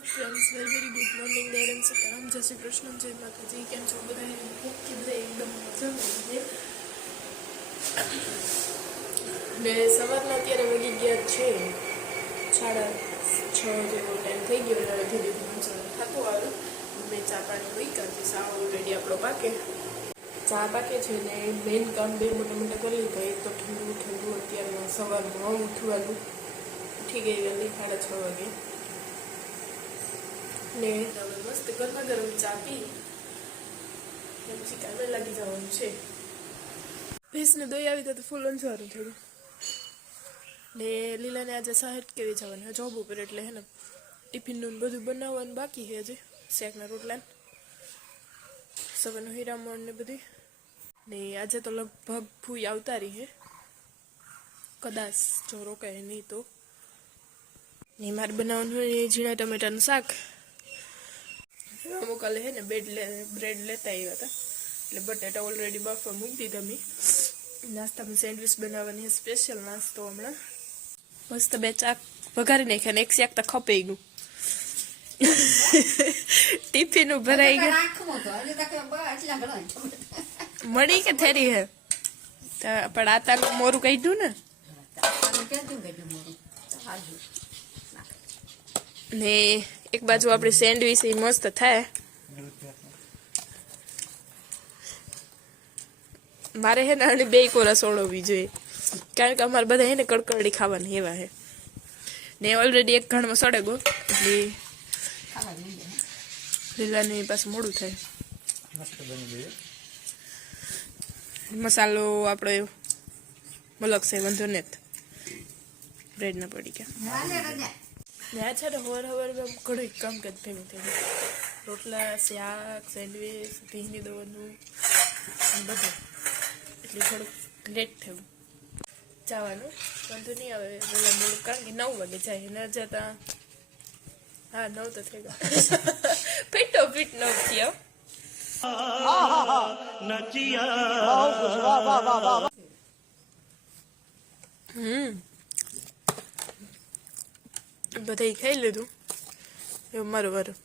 Friends very good morning there and Sitaram जय श्री कृष्ण जय माता जी केम छो बधाई खूब की बधाई एकदम मजा આવી ને સવારના અત્યારે વાગી ગયા છે 6:30 જેવો ટાઈમ થઈ ગયો એટલે ધીરે ધીરે થતું આવ્યું મેં ચા પાણી પી કાઢી સાવ ઓલરેડી આપણો પાકે ચા પાકે છે ને મેઇન કામ બે મોટા મોટા કરી લીધા એક તો ઠંડુ ઠંડુ અત્યારમાં સવારમાં ઉઠવાનું ઉઠી ગઈ વહેલી 6:30 વાગે ને હવે મસ્ત ગરમા ગરમ ચા પી પછી કામે લાગી જવાનું છે ભેંસને દોઈ આવી તો ફૂલ અંજારું થોડું ને લીલાને આજે સાહેબ કેવી જવાની જોબ ઉપર એટલે હે ને ટિફિનનું બધું બનાવવાનું બાકી છે હજી શેકના રોટલા સવારનું હીરામણ ને બધી ને આજે તો લગભગ ફૂઈ આવતા રહી હે કદાચ જો રોકાય નહીં તો ને મારે બનાવવાનું હોય ઝીણા ટમેટાનું શાક અમુક કાલે હે ને બ્રેડ લેતા આવ્યા હતા એટલે બટાટા ઓલરેડી બાફવા મૂકી દીધા મેં નાસ્તામાં સેન્ડવિચ બનાવવાની છે સ્પેશિયલ નાસ્તો હમણાં મસ્ત બે ચાક વઘારી નાખ્યા ને એક શાક તો ખપાઈ ગયું ટિફિન ભરાઈ ગયું મળી કે થેરી હે પણ આ તારું મોરું કહી દઉં ને એક બાજુ આપણી સેન્ડવિચ એ મસ્ત થાય મારે હે ને બે કોરા સોળવવી જોઈએ કારણ કે અમારે બધા હે ને કડકડી ખાવાની એવા હે ને ઓલરેડી એક ઘણમાં સડે ગયો એટલે લીલાની પાસે મોડું થાય મસાલો આપણો મલક છે વાંધો ને બ્રેડ ના પડી ગયા ને આ છે ને હવાર ઘણું કામકાજ ભેગું થઈ ગયું રોટલા શાક સેન્ડવીચ ભીંડી દવાનું બધું એટલે થોડુંક લેટ થયું જવાનું વાંધો નહીં આવે પેલા મોડું કારણ કે 9 વાગે જાય ન જતા હા 9 તો થઈ ગયા પીટો પીટ 9 થયો બધા ખાઈ લીધું એવું મારું વારું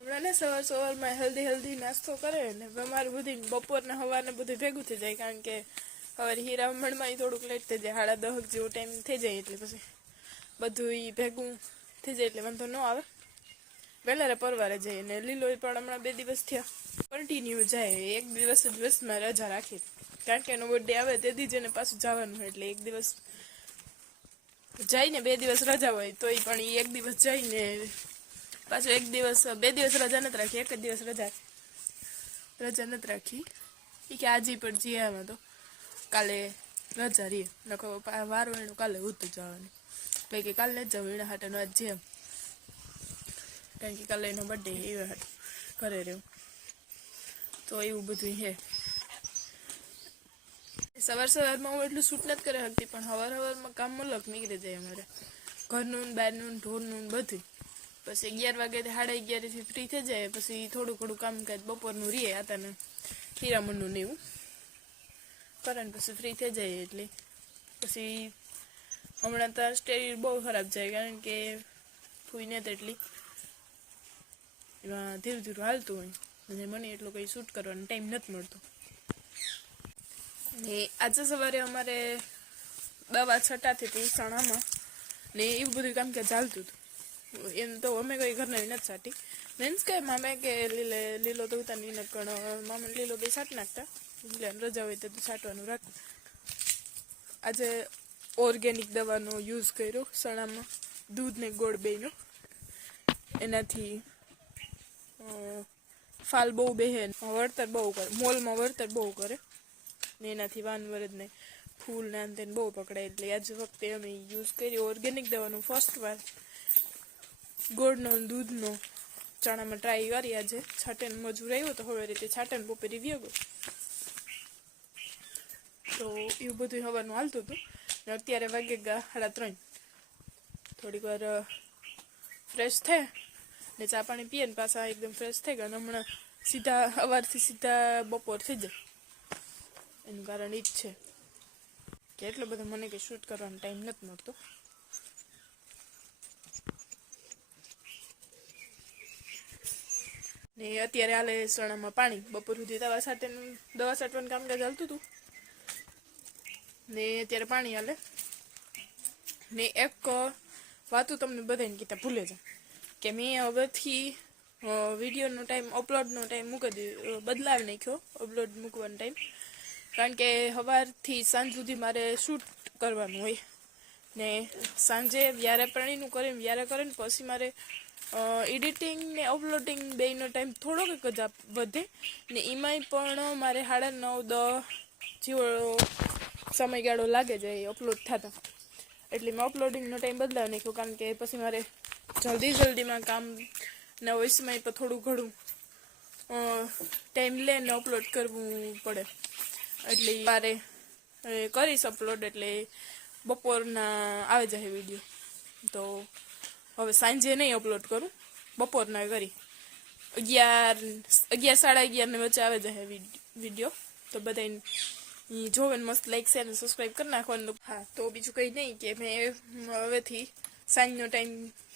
હમણાં ને સવારમાં હેલ્ધી નાસ્તો કરે ને અમારું બધું બપોરને સવારને બધું ભેગું થઈ જાય કારણ કે સવારે હીરામણમાં થોડુંક લેટ થઈ જાય 10:30 જેવો ટાઈમ થઈ જાય એટલે પછી બધું ભેગું થઈ જાય એટલે વાંધો ન આવે વહેલા પરવારે જઈએ ને લીલો પણ હમણાં 2 દિવસ થયા કન્ટિન્યુ જાય એક દિવસમાં રજા રાખી કારણ કે એનો બર્થડે આવે તેથી જ એને પાછું જવાનું હોય એટલે એક દિવસ જઈને 2 દિવસ રજા હોય તોય પણ એ એક દિવસ જઈને પાછું 2 દિવસ રજા નથી રાખી એક જ દિવસ રજા નથી રાખી એ કે આજે પણ જઈએ આમાં તો કાલે રજા રહીએ નખો વારો એનું કાલે ઉતું જવાનું ભાઈ કે કાલે જ જાવ એના હાટનું આજ જેમ કારણ કે કાલે એનો બર્થડે એવા હાટ ઘરે રહ્યું તો એવું બધું હે સવારમાં હું એટલું શૂટ નથી કરી શકતી પણ સવારમાં કામ મલક નીકળી જાય અમારે ઘરનું બહારનું ઢોરનું બધું પછી 11 વાગે 11:30 ફ્રી થઈ જાય પછી થોડું કામકાજ બપોરનું રહીએ આતાને હીરામણનું ને એવું કરે ને પછી ફ્રી થઈ જાય એટલે પછી હમણાં તો સ્ટેજ બહુ ખરાબ જાય કારણ કે ફૂઈને તો એટલી એમાં ધીરે હાલતું હોય અને મને એટલો કંઈ શૂટ કરવાનો ટાઈમ નથી મળતો ને આજે સવારે અમારે દવા છટાતી હતી સણામાં ને એવું બધું કામકાજ ચાલતું હતું એમ તો અમે કઈ ઘરના નથી છાંટી મીન્સ કે મામે કે લીલો તો ઉતારની નકણ મામા લીલો બે છાંટ નાખતા એટલે રજા હોય તો છાંટવાનું રાખવું આજે ઓર્ગેનિક દવાનો યુઝ કર્યો સણામાં દૂધ ને ગોળ બેનો એનાથી ફાલ બહુ બેહે વળતર બહુ કરે મોલમાં વળતર બહુ કરે ને એનાથી વાનવરદ ને ફૂલ ને આન તેને બહુ પકડાય એટલે આજ વખતે અમે યુઝ કરી ઓર્ગેનિક દવાનું ફર્સ્ટ વાર ગોળનો દૂધનો ચણામાં ટ્રાય કરી આજે છાટેન મજૂર આવ્યો તો હવે રીતે છાટેન બપોરે વ્યો તો એવું બધું હવાનું હાલતું હતું ને અત્યારે વાગે ગયા 3:30 થોડીક વાર ફ્રેશ થાય ને ચા પાણી પીએ ને પાછા એકદમ ફ્રેશ થઈ ગયા હમણાં સીધા સવારથી સીધા બપોર થઈ જાય એનું કારણ એ જ છે કે એટલો બધો મને કંઈ શૂટ કરવાનો ટાઈમ નથી મળતો. ને અત્યારે હાલે ચણામાં પાણી. બપોર સુધી દવા છાંટવાનું કામકાજ ચાલતું હતું ને અત્યારે પાણી હાલે. ને એક વાતું તમને બધાને કીધા ભૂલે જાય કે મેં હવેથી વિડીયોનો ટાઈમ, અપલોડનો ટાઈમ બદલાવી નાખ્યો, અપલોડ મૂકવાનો ટાઈમ. કારણ કે સવારથી સાંજ સુધી મારે શૂટ કરવાનું હોય ને સાંજે વ્યારે પાણીનું કરે ને પછી મારે એડિટિંગ ને અપલોડિંગ બેયનો ટાઈમ થોડોક જ વધે ને એમાંય પણ મારે 9:30-10 જેવો સમયગાળો લાગે જાય અપલોડ થતા. એટલે મેં અપલોડિંગનો ટાઈમ બદલાવી નાખ્યો કારણ કે પછી મારે જલ્દીમાં કામ ને વોઇસમાં પણ થોડું ઘણું ટાઈમ લઈને અપલોડ કરવું પડે. એટલે મારે કરીશ અપલોડ એટલે બપોરના આવી જાય વિડીયો. તો હવે સાંજે નહીં અપલોડ કરું, બપોરના કરી 11-11:30 વચ્ચે આવી જાય વિડીયો. તો બધા જોવે ને મસ્ત લાઈક શેર અને સબસ્ક્રાઈબ કરી નાખવાનું. હા, તો બીજું કંઈ નહીં કે મેં હવેથી સાંજનો ટાઈમ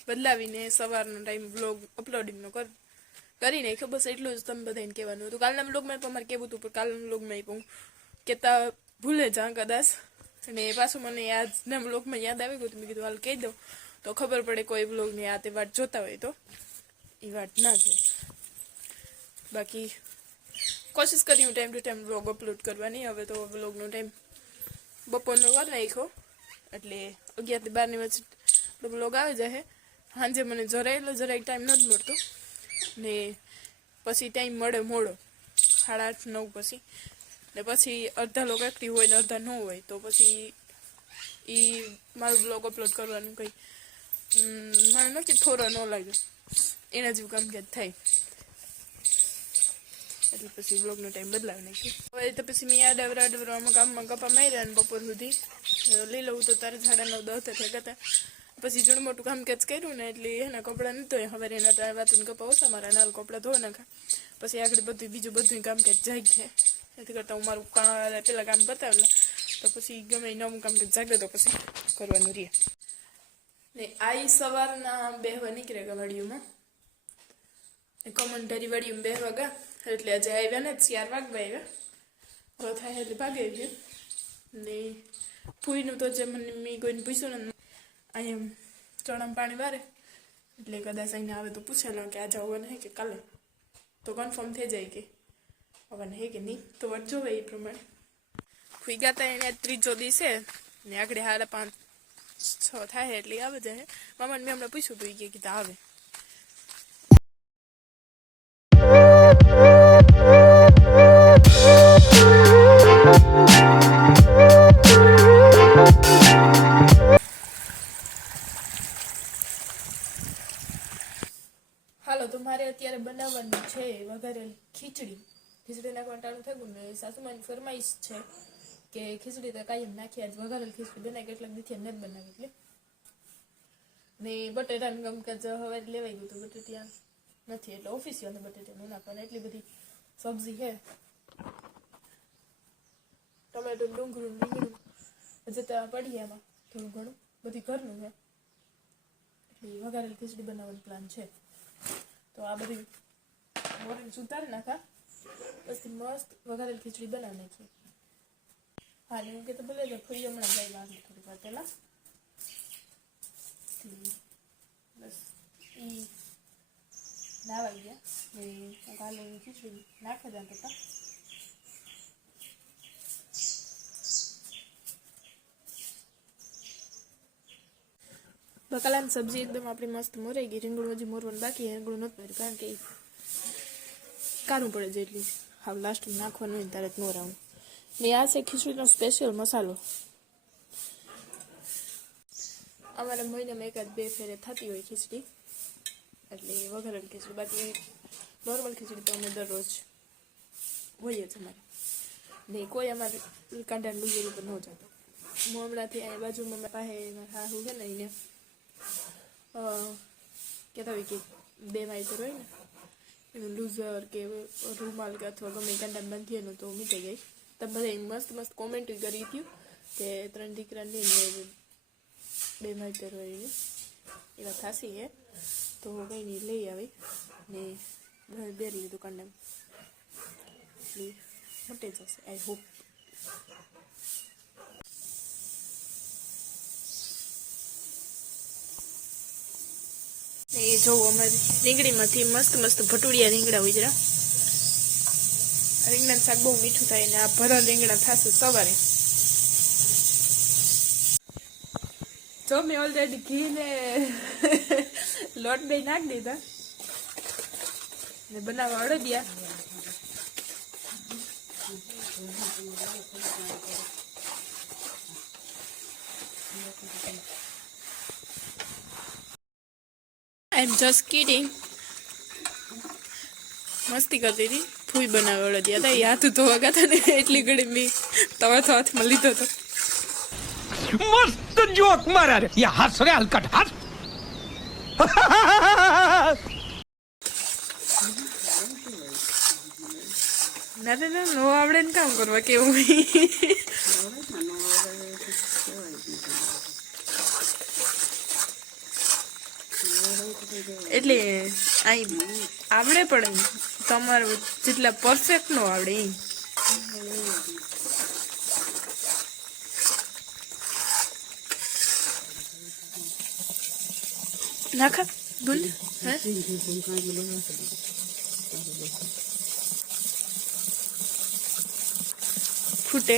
બદલાવીને સવારનો ટાઈમ બ્લોગ અપલોડિંગનો કરી નાખ્યો. બસ એટલું જ તમે બધાને કહેવાનું હતું. કાલના બ્લોગમાં પણ મારે કહેવું હતું પણ કાલના બ્લોગમાં પણ કહેતા ભૂલે જા કદાચ. અને પાછું મને આજના બ્લોગમાં યાદ આવી ગયું. મેં કીધું હાલ કહી દઉં તો ખબર પડે કોઈ બ્લોગની આ તે વાટ જોતા હોય તો એ વાટ ના જો. બાકી કોશિશ કરી હું time to time blog upload કરવાની. હવે તો બ્લોગનો ટાઈમ બપોરનો કરી નાખ્યો એટલે 11-12 વચ્ચે બ્લોગ આવી જાય. સાંજે મને જરાય ટાઈમ નથી મળતો ને પછી ટાઈમ મળે મોડો 8:30-9 પછી. ને પછી અડધા લોકો એક્ટિવ હોય ને અડધા ન હોય તો પછી એ મારું બ્લોગ અપલોડ કરવાનું કંઈ મને નક્કી થોડો ન લાગે એના જેવું કામકાજ થાય. એટલે પછી બ્લોગનો ટાઈમ બદલાવી નાખ્યો. હવે તો પછી મેં આડાવરામાં કામમાં ગપ્પા માર્યા અને બપોર સુધી લઈ લઉં તો તારે 9:30-10 થઈ ગયા. પછી જૂનું મોટું કામકાજ કર્યું ને એટલે એના કપડાં નહોતો હવે એના વાતું ગપ્પા ઓછા મારા નાલ કપડાં ધોવા નાખા. પછી આગળ બીજું બધું કામકાજ જાગ છે. એથી કરતાં હું મારું પેલા કામ બતાવેલા તો પછી ગમે નવું કામકાજ જાગે તો પછી કરવાનું રહે. ને આ સવારના 2 વાગે નીકળે વાડીઓમાં કમંડરી વાડીઓમાં 2 વાગ્યા એટલે આજે આવ્યા ને 4 વાગવા આવ્યા. હવે થાય એટલે ભાગે આવ્યું ને ફૂઈનું તો જે મેં કોઈને પૂછ્યું ને અહીંયા ચણામાં પાણી વારે એટલે કદાચ અહીંને આવે તો પૂછેલા કે આજે આવવાના હે કે કાલે, તો કન્ફર્મ થઈ જાય કે આવવાના હે કે નહીં. તો વટ જોવે એ પ્રમાણે. ફૂઈ ગાતા એને 3જો દિવસે ને આગળ 5:30-6 થાય એટલે આવે જાય. મામાને મેં હમણાં પૂછ્યું હતું એ કીધા આવે. હાલો તો મારે અત્યારે બનાવવાનું છે વઘારેલ ખીચડી. ખીચડી નાખવાનું ટાણું થઈ ગયું ને સાસુમાની ફરમાઈશ છે કે ખીચડી તો કાયમ નાખી આજ વઘારેલ ખીચડી બનાવી કેટલાક દીથી નથી બનાવી એટલે. ને બટેટાનું કામકાજ હવે લેવાઈ ગયું તો બટેટા નથી એટલે ઓફિસિયલ બટેટાનું નાખવાનું. એટલી બધી સબ્જી છે, ટમેટો, ડુંગળું, રીંગણું જતા પડીએ એમાં થોડું ઘણું બધી ઘરનું છે એટલે વઘારેલ ખીચડી બનાવવાનો પ્લાન છે. તો આ બધી મોરીને સુધારી નાખા પછી મસ્ત વઘારેલ ખીચડી બનાવી નાખીએ. હા ને હું કે તો ભલે તો ફરી હમણાં જાય લાગે થોડીક વાર પહેલાં બસ એ નાવાઈ ગયા ને કાલે ખીચડી નાખે જાય તો બકાલાની સબ્જી એકદમ આપણી મસ્ત મોરાઈ ગઈ. રીંગણું હજી મોરવાનું બાકી. રીંગણું નથી માર્યું કારણ કે કાઢવું પડે છે એટલી હાવ લાસ્ટમાં નાખવાનું હોય ત્યારે જ મોરાવું. ને આ છે ખીચડીનો સ્પેશિયલ મસાલો. અમારા મહિનામાં 1-2 ફેરે થતી હોય ખીચડી એટલે વઘારેલી ખીચડી. બાકી નોર્મલ ખીચડી તો અમે દરરોજ હોઈએ જ અમારે. ને કોઈ અમારે કાંડાને ડુંગળી પર ન જતો. હું હમણાંથી અહીંયા બાજુમાં મારા પાસે મારા હાહુ છે ને એને કહેતા હોય કે 2 વાઇઝર હોય ને એનું લૂઝર કે રૂમાલ કે અથવા ગમે કાંડાને બાંધીએ તો મીટાઈ જાય. તમે બધા મસ્ત મસ્ત કોમેન્ટ કરી હતી કે 3 દીકરાની ને 2 માઈતર હોય એવા ખાસી હે તો કંઈ નહીં લઈ આવી ને બેરી દુકાનને મટી જશે આઈ હોપ. એ જો અમારી રીંગણીમાંથી મસ્ત મસ્ત ભટુડિયા રીંગણા ઉજરા. રીંગણાનું શાક બહુ મીઠું થાય ને આ ભરલ રીંગણા થશે સવારે. જો મેં ઓલરેડી ઘી ને લોટ બે નાખી દીધા ને બનાવવા અડદિયા. આઈ એમ જસ્ટ કિડિંગ. મસ્તી કરતી હતી. ફૂઈ બનાવવા અડદિયા હતા. એ હાથ ધોવા ગયા હતા ને એટલી ઘડી મેં તવા તો હાથમાં લીધો હતો. मस्त जोक मारा रे ये हंस रे हलकट हंस ના નો આવડે ને કામ કરવા કેવું. એટલે આવડે પણ તમારું જેટલા પરફેક્ટ નો આવડે એમ. નાખા ગુલ ફૂટે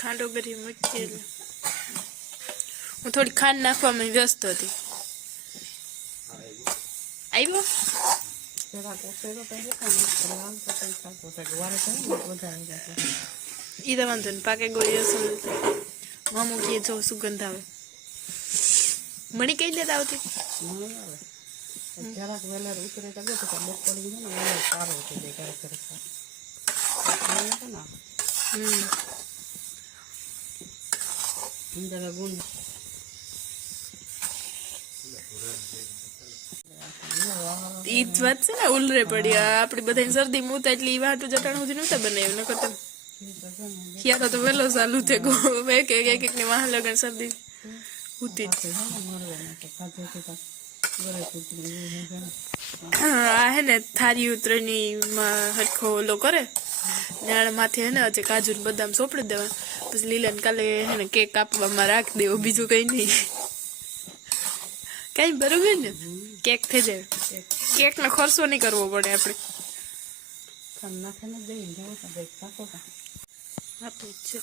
ખાંડો કરી મૂકી. હું થોડી ખાંડ નાખવામાં વ્યસ્ત હતી. આવ્યો ઈ તો વાંધો ને પાકે ગોળી અસલ મામું કે જો સુગંધ આવે. મણી કઈ લેતા આવતી જરાક વેલર ઉતરે તો બપોરી ને વેલર સારો છે દેખાય છે. અંદર ગુણ ઈ જ વાત છે ને ઉલરે પડી. આપડી બધાની શરદી મૂતા એટલે ઈ વાટું જટાણું સુધી નહોતા બનાવ્યું. ન કરતા હિયા તો વેલો ચાલુ છે ગો એક એક એક ની વાહ લગન શરદી ઉતી જ. આ હે ને થારી ઉતરની હરખો ઓલો કરે ને માથે હે ને હજી કાજુ ને બદામ સોપડી દેવા. પછી લીલા ને કાલે હે ને કેક કાપવામાં રાખી દેવો. બીજું કઈ નહીં. કઈ બરોબર ને કેક થઈ જાય. કેક નો ખર્ચો નહીં કરવો પડે આપણે. આપે છે